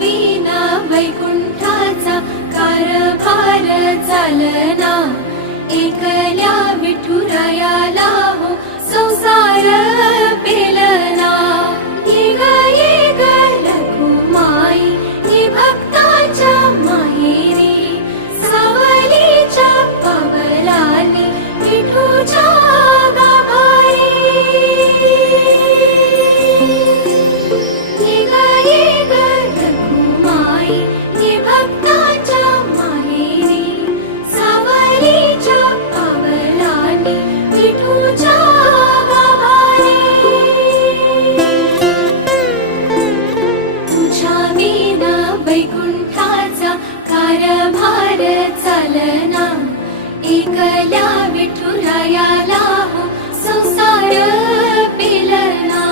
विना वैकुंठाचा कारभार चालना, एकल्या विठुरायाला हो संसार पेलना। ये ग रखुमाई ही भक्ताच्या माहेरी, सावलीच्या पावलांनी विठूच्या गाभारी। ये ग रखुमाई ही भक्ताच्या माहेरी, सावलीच्या पावलांनी विठूच्या गाभारी। तुझ्या विना वैकुंठाचा कारभार चालना, एकल्या विठुरायाला हो संसार पेलना।